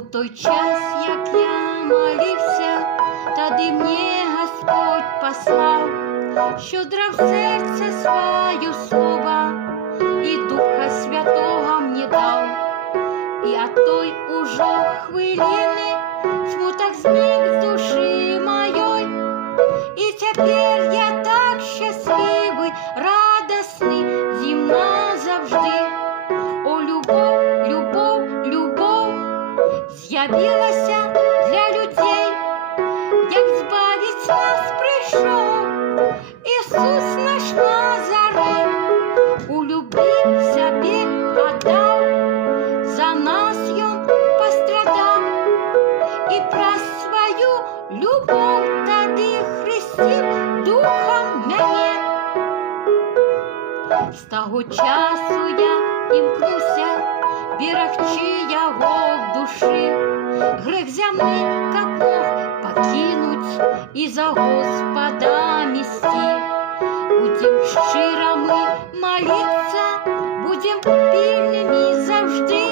У той час, як я молився, тоді мені Господь послав, що драв серце своє слово, і Духа Святого мені дав. І от той уже хвилини смуток зник з душі моєї, і тепер я так щасливий, радосний, зі мною завжди. О, любов, любов, любов з'явилася для людей, як збавить нас прийшов Ісус наш Назарей. У любві собі отдав, за нас Він пострадав, і про свою любов тоді хрестив Духом мене. З того часу я імкнуся берегчи Його в душі, грех земний, как мог, покинуть і за Господа мести. Будем щиро ми молиться, будем пильними завжди,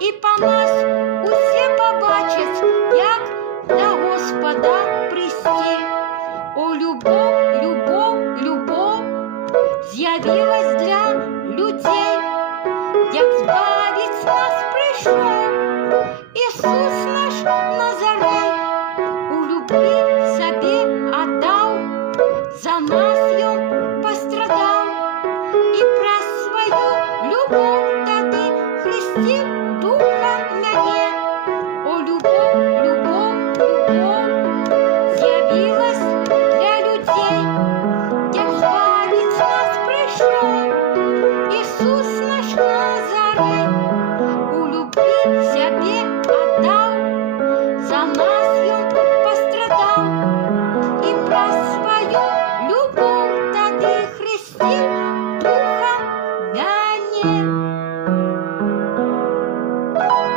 і по нас усі побачать, як до Господа прийти. О, любов, любов, любов з'явилась для людей, як збавить нас прийшов Ісус наш Назарей. У любві собі отдав, за нас Він пострадав, і про свою любов тоді хрестив Духа мене. О, любов, любов, любов з'явилась для людей, як збавить нас прийшов Ісус наш Назарей. У любві собі отдав, за нас Він пострадав, і про свою любов тоді хрестив Духа мене.